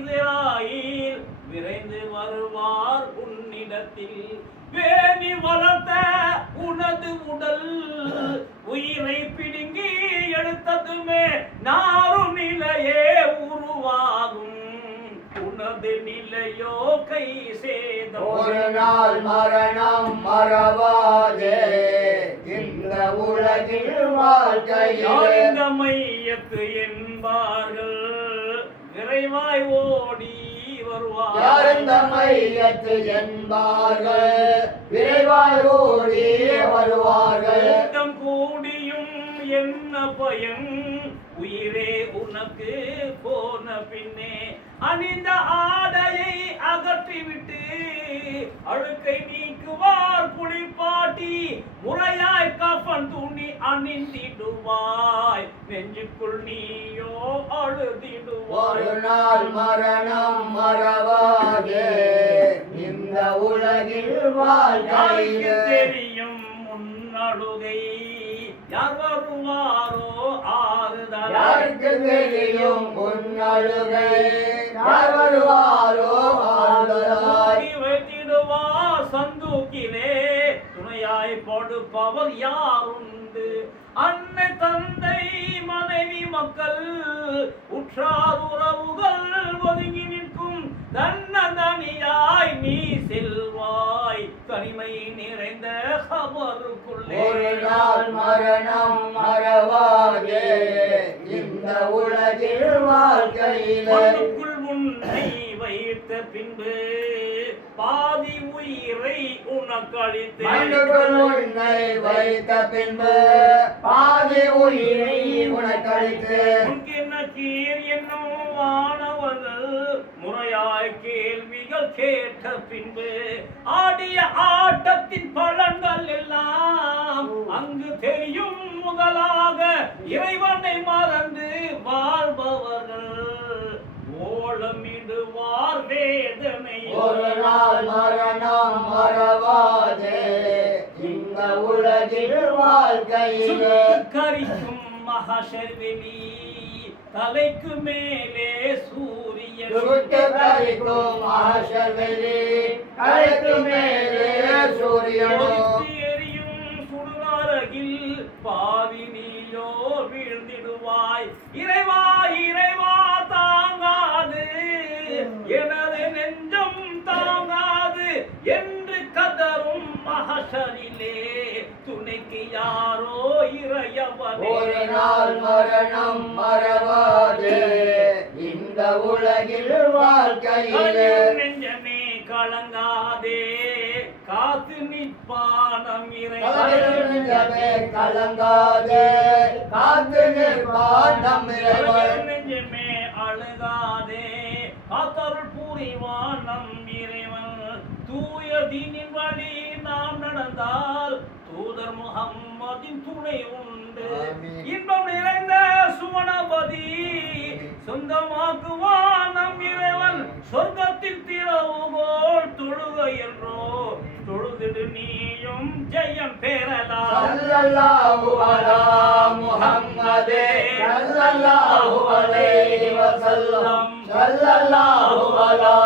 இஸ்ராயீல் விரைந்து வருவார் உன்னிடத்தில். வேணி வளர்த்த உனது உடல் உயிரை பிடுங்கி எடுத்ததுமே நாரும் நிலையே உருவாகும். உனது நிலையோ கை சேதம். ஒரு நாள் மரணம் மறவாதே இந்த உலகில் வாழ்க்கையில். இந்த மையத்து என்பார்கள் விரைவாய் ஓடி வருவார்கள். யார் இந்த மையத்து என்பார்கள் விரைவாய் ஓடி வருவார்கள். கூட்டம் கூடியும் என்ன பயன் உயிரே உனக்கு போன பின்னே. அணிந்த ஆடையை அகற்றிவிட்டு அழுக்கை நீக்குவார் குளிப்பாட்டி முறையாய் கஃன் துணி அணிந்திடுவாய். நெஞ்சுக்குள் நீயோ அழுதிடுவாய். ஒரு நாள் மரணம் மறவாதே இந்த உலகில் வாழ்க்கையில். தெரியும் முன்னழுகை யார் வருவாரோ ஆறுதல். யாருக்கு தெரியும் முன்னழுகை யார் வருவாரோ ஆறுதலாய். வைத்திடுவார் சந்தூக்கிலே துணையாய் படுப்பவர் யாருண்டு. அன்னை தந்தை மனைவி மக்கள் உற்றார் உறவுகள் ஒதுங்கி நிற்கும். தன்னதனியாய் நீ செல்வாய் தனிமை நிறைந்த கபருக்குள்ளே. ஒரு நாள் மரணம் மறவாதே இந்த உலகில் வாழ்க்கையில். உன்னை வைத்த பின்பு பாதி உயிரை உனக்களித்து. உன்னை வைத்த பின்பு பாதி உயிரை உனக்களித்து. உனக்கென்ன கீர் என்னும் வானவர்கள் முறையாய் கேள்விகள் கேட்ட பின்பு ஆடிய ஆட்டத்தின் பலன்கள் எல்லாம் அங்கு தெரியும். முதலாக இறைவனை மறந்து வாழ்பவர்கள் ஓலமிடுவார் வேதனை. ஒரு நாள் மரணம் மறவாதே இந்த உலகில் வாழ்க்கையில். கரிக்கும் மகஷர்வெளி தலைக்கு மேலே சூரியன். கரிக்கும் மகஷர்வெளி தலைக்கு மேலே சூரியன். எரியும் சுடுகாரகில் பாவி நீயோ வீழ்ந்திடுவாய். இறைவா இறைவா தாங்காது எனது நெஞ்சம் தாங்காது என்று கதரும் மகஷரிலே துணைக்கு யாரோ இறையவனே. ஒரு நாள் மரணம் மறவாதே இந்த உலகில் வாழ்க்கையில். நெஞ்சமே கலங்காதே காத்து நிற்பானம் நெஞ்சமே கலங்காதே காத்து நிற்பானம் இறைவன். நெஞ்சமே அழுகாதே காத்தருள் புரிவான் நம் இறைவன். தூய தீனின் வழி நாம் நடந்தால் தூதர் முகம்மதின் துணை உண்டு. இன்பம் நிறைந்த சுவனபதி சொந்தமாக்குவான் நம் இறைவன். சொர்க்கத்தின் திறவுகோல் தொழுக என்றோ தொழுதிடு நீயும் ஜெயம் பெறலாம். ஸல்லல்லாஹு அலா முஹம்மதே ஸல்லல்லாஹு அலைஹி வஸல்லம். ஸல்லல்லாஹு அலா